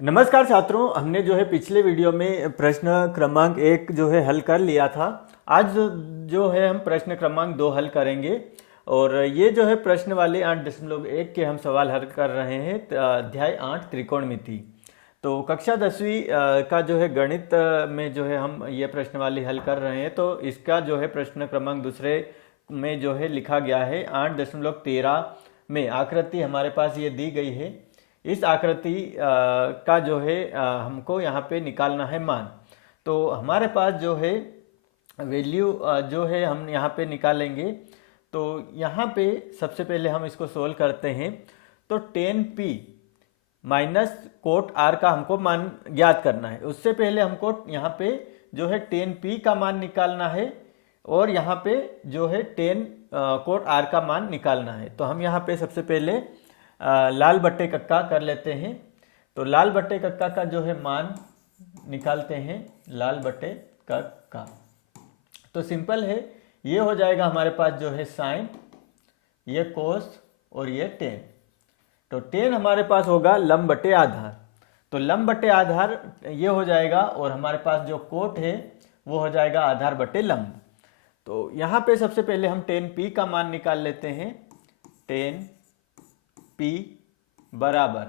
नमस्कार छात्रों, हमने जो है पिछले वीडियो में प्रश्न क्रमांक 1 जो है हल कर लिया था। आज जो है हम प्रश्न क्रमांक 2 हल करेंगे और ये जो है प्रश्न वाले 8.1 के हम सवाल हल कर रहे हैं। अध्याय 8 त्रिकोणमिति। तो कक्षा 10वीं का जो है गणित में जो है हम ये प्रश्न वाली हल कर रहे हैं। तो इसका जो है प्रश्न क्रमांक दूसरे में जो है लिखा गया है 8.13 में आकृति हमारे पास ये दी गई है। इस आकृति का जो है हमको यहाँ पे निकालना है मान। तो हमारे पास जो है वैल्यू जो है हम यहाँ पे निकालेंगे। तो यहाँ पे सबसे पहले हम इसको सोल्व करते हैं। तो 10p माइनस कोट r का हमको मान ज्ञात करना है। उससे पहले हमको यहाँ पे जो है 10p का मान निकालना है और यहाँ पे जो है 10 कोट r का मान निकालना है। तो हम यहाँ पे सबसे पहले लाल बट्टे कक्का कर लेते हैं। तो लाल बट्टे कक्का का जो है मान निकालते हैं, लाल बट्टे कक्का। तो सिंपल है, ये हो जाएगा हमारे पास जो है साइन, ये कोस और ये टेन। तो टेन हमारे पास होगा लंब बट्टे आधार। तो लंब बट्टे आधार ये हो जाएगा और हमारे पास जो कोट है वो हो जाएगा आधार बट्टे लंब। तो यहाँ पे सबसे पहले हम 10p का मान निकाल लेते हैं। 10p बराबर,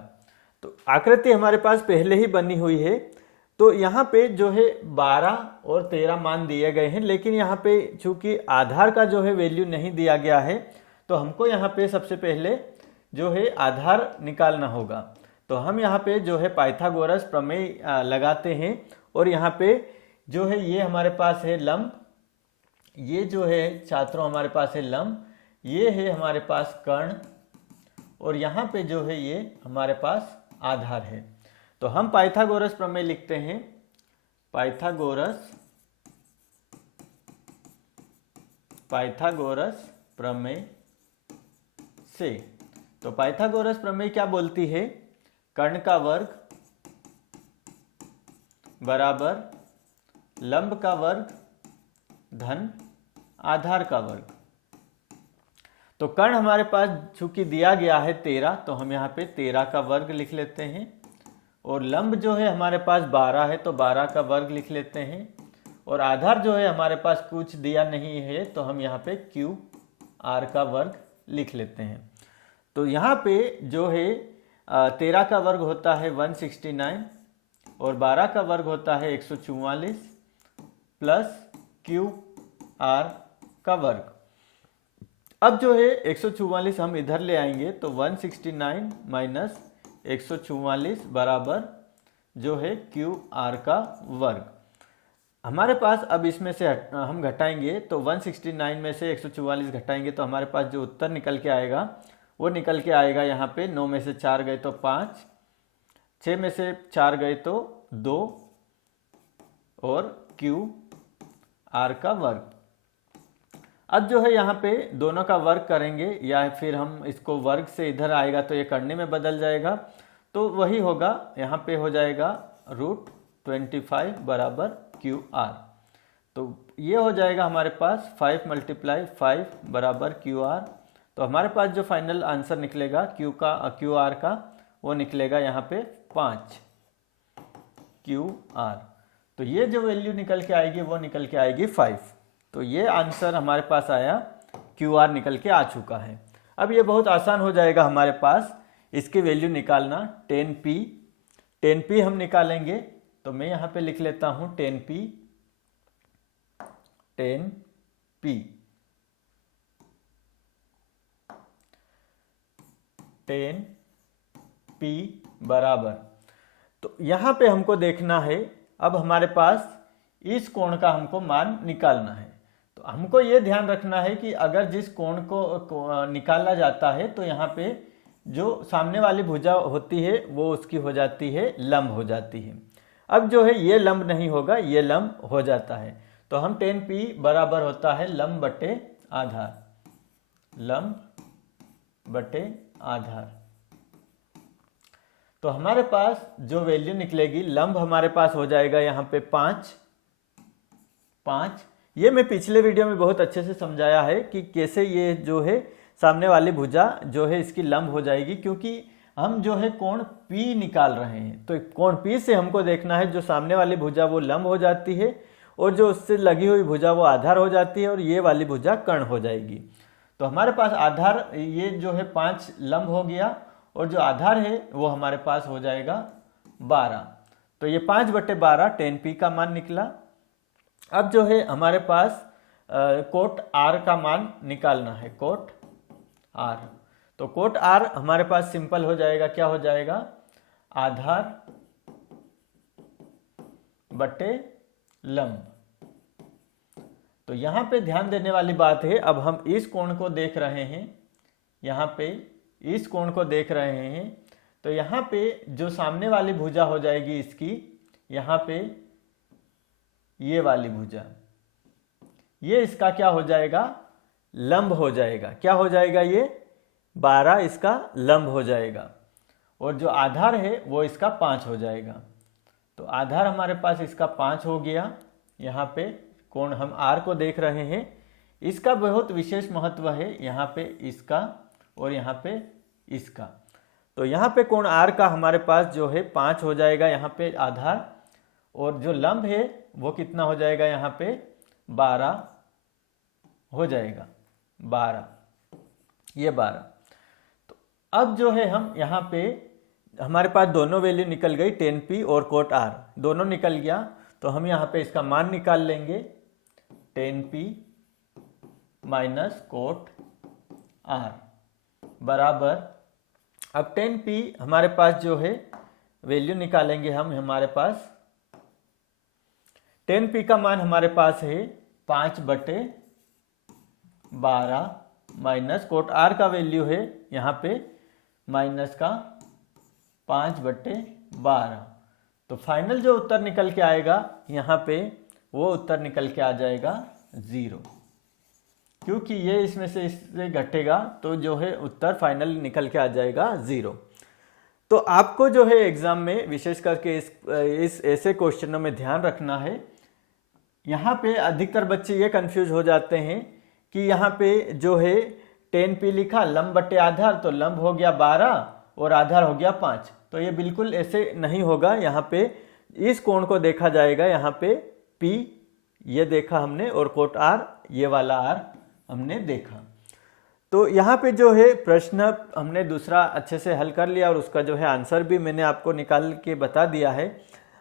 तो आकृति हमारे पास पहले ही बनी हुई है। तो यहाँ पे जो है 12 और 13 मान दिए गए हैं, लेकिन यहाँ पे चूंकि आधार का जो है वैल्यू नहीं दिया गया है तो हमको यहाँ पे सबसे पहले जो है आधार निकालना होगा। तो हम यहाँ पे जो है पाइथागोरस प्रमेय लगाते हैं और यहाँ पे जो है ये हमारे पास है लंब, ये जो है छात्रों हमारे पास है लंब, ये है हमारे पास कर्ण और यहाँ पे जो है ये हमारे पास आधार है। तो हम पाइथागोरस प्रमेय लिखते हैं। पाइथागोरस प्रमेय से, तो पाइथागोरस प्रमेय क्या बोलती है? कर्ण का वर्ग बराबर लंब का वर्ग धन आधार का वर्ग। तो कर्ण हमारे पास चूंकि दिया गया है 13, तो हम यहाँ पे 13 का वर्ग लिख लेते हैं और लंब जो है हमारे पास 12 है तो 12 का वर्ग लिख लेते हैं और आधार जो है हमारे पास कुछ दिया नहीं है तो हम यहाँ पे क्यू आर का वर्ग लिख लेते हैं। तो यहाँ पे जो है 13 का वर्ग होता है 169 और 12 का वर्ग होता है 144 प्लस क्यू आर का वर्ग। अब जो है 144 हम इधर ले आएंगे तो 169 माइनस 144 बराबर जो है क्यू आर का वर्ग। हमारे पास अब इसमें से हम घटाएंगे तो 169 में से 144 घटाएंगे तो हमारे पास जो उत्तर निकल के आएगा वो निकल के आएगा यहाँ पे 9 में से 4 गए तो 5, 6 में से 4 गए तो 2 और क्यू आर का वर्ग। अब जो है यहाँ पे दोनों का वर्ग करेंगे या फिर हम इसको वर्ग से इधर आएगा तो ये करने में बदल जाएगा, तो वही होगा, यहाँ पे हो जाएगा √25 बराबर क्यू आर। तो ये हो जाएगा हमारे पास 5 × 5 बराबर क्यू आर। तो हमारे पास जो फाइनल आंसर निकलेगा क्यू आर का वो निकलेगा यहाँ पे 5 क्यू आर। तो ये जो वैल्यू निकल के आएगी वो निकल के आएगी 5। तो ये आंसर हमारे पास आया, क्यू आर निकल के आ चुका है। अब ये बहुत आसान हो जाएगा हमारे पास इसकी वैल्यू निकालना। 10p हम निकालेंगे तो मैं यहाँ पे लिख लेता हूँ 10p बराबर, तो यहाँ पे हमको देखना है, अब हमारे पास इस कोण का हमको मान निकालना है। तो हमको ये ध्यान रखना है कि अगर जिस कोण को निकाला जाता है तो यहाँ पे जो सामने वाली भुजा होती है वो उसकी हो जाती है लंब हो जाती है। अब जो है ये लंब नहीं होगा, ये लंब हो जाता है। तो हम 10p बराबर होता है लंब बटे आधार, लंब बटे आधार। तो हमारे पास जो वैल्यू निकलेगी, लंब हमारे पास हो जाएगा यहाँ पे 5। ये मैं पिछले वीडियो में बहुत अच्छे से समझाया है कि कैसे ये जो है सामने वाली भुजा जो है इसकी लंब हो जाएगी, क्योंकि हम जो है कोण P निकाल रहे हैं। तो कोण P से हमको देखना है जो सामने वाली भुजा वो लंब हो जाती है और जो उससे लगी हुई भुजा वो आधार हो जाती है और ये वाली भुजा कर्ण हो जाएगी। तो हमारे पास आधार ये जो है 5 लंब हो गया और जो आधार है वो हमारे पास हो जाएगा 12। तो ये 5/12 tan P का मान निकला। अब जो है हमारे पास कोट R का मान निकालना है, कोट R। तो कोट R हमारे पास सिंपल हो जाएगा, क्या हो जाएगा, आधार बटे लंब। तो यहां पे ध्यान देने वाली बात है, अब हम इस कोण को देख रहे हैं, यहां पे इस कोण को देख रहे हैं। तो यहां पे जो सामने वाली भुजा हो जाएगी इसकी, यहां पे ये वाली भुजा, ये इसका क्या हो जाएगा, लंब हो जाएगा। क्या हो जाएगा, ये 12 इसका लंब हो जाएगा और जो आधार है वो इसका 5 हो जाएगा। तो आधार हमारे पास इसका 5 हो गया। यहाँ पे कोण हम R को देख रहे हैं, इसका बहुत विशेष महत्व है, यहाँ पे इसका और यहाँ पे इसका। तो यहाँ पे कोण R का हमारे पास जो है 5 हो जाएगा यहाँ पे आधार, और जो लंब है वो कितना हो जाएगा, यहाँ पे 12 हो जाएगा, 12, ये 12। तो अब जो है हम यहाँ पे हमारे पास दोनों वैल्यू निकल गई, tan P और कोट R दोनों निकल गया। तो हम यहाँ पे इसका मान निकाल लेंगे, tan P minus cot R बराबर, अब tan P हमारे पास जो है वैल्यू निकालेंगे हम, हमारे पास tan P का मान हमारे पास है 5/12 माइनस कोट R का वैल्यू है यहाँ पे माइनस का 5/12। तो फाइनल जो उत्तर निकल के आएगा यहाँ पे, वो उत्तर निकल के आ जाएगा 0, क्योंकि ये इसमें से इससे घटेगा तो जो है उत्तर फाइनल निकल के आ जाएगा 0। तो आपको जो है एग्जाम में विशेष करके इस ऐसे क्वेश्चनों में ध्यान रखना है। यहाँ पे अधिकतर बच्चे ये कंफ्यूज हो जाते हैं कि यहाँ पे जो है tan P लिखा लंब बटे आधार, तो लंब हो गया 12 और आधार हो गया 5। तो ये बिल्कुल ऐसे नहीं होगा। यहाँ पे इस कोण को देखा जाएगा, यहाँ पे P ये देखा हमने और कोट R ये वाला R हमने देखा। तो यहाँ पे जो है प्रश्न हमने दूसरा अच्छे से हल कर लिया और उसका जो है आंसर भी मैंने आपको निकाल के बता दिया है।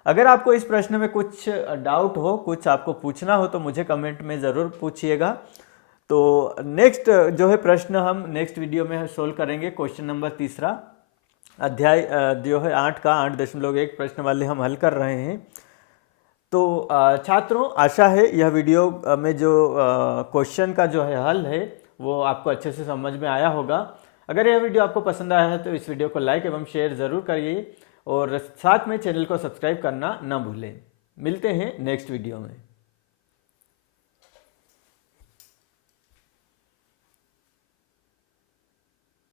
अगर आपको इस प्रश्न में कुछ डाउट हो, कुछ आपको पूछना हो, तो मुझे कमेंट में ज़रूर पूछिएगा। तो नेक्स्ट जो है प्रश्न हम नेक्स्ट वीडियो में सोल्व करेंगे। क्वेश्चन नंबर 3 अध्याय जो है 8 का 8.1 प्रश्न वाले हम हल कर रहे हैं। तो छात्रों, आशा है यह वीडियो में जो क्वेश्चन का जो है हल है वो आपको अच्छे से समझ में आया होगा। अगर यह वीडियो आपको पसंद आया है तो इस वीडियो को लाइक एवं शेयर ज़रूर करिए और साथ में चैनल को सब्सक्राइब करना ना भूलें। मिलते हैं नेक्स्ट वीडियो में।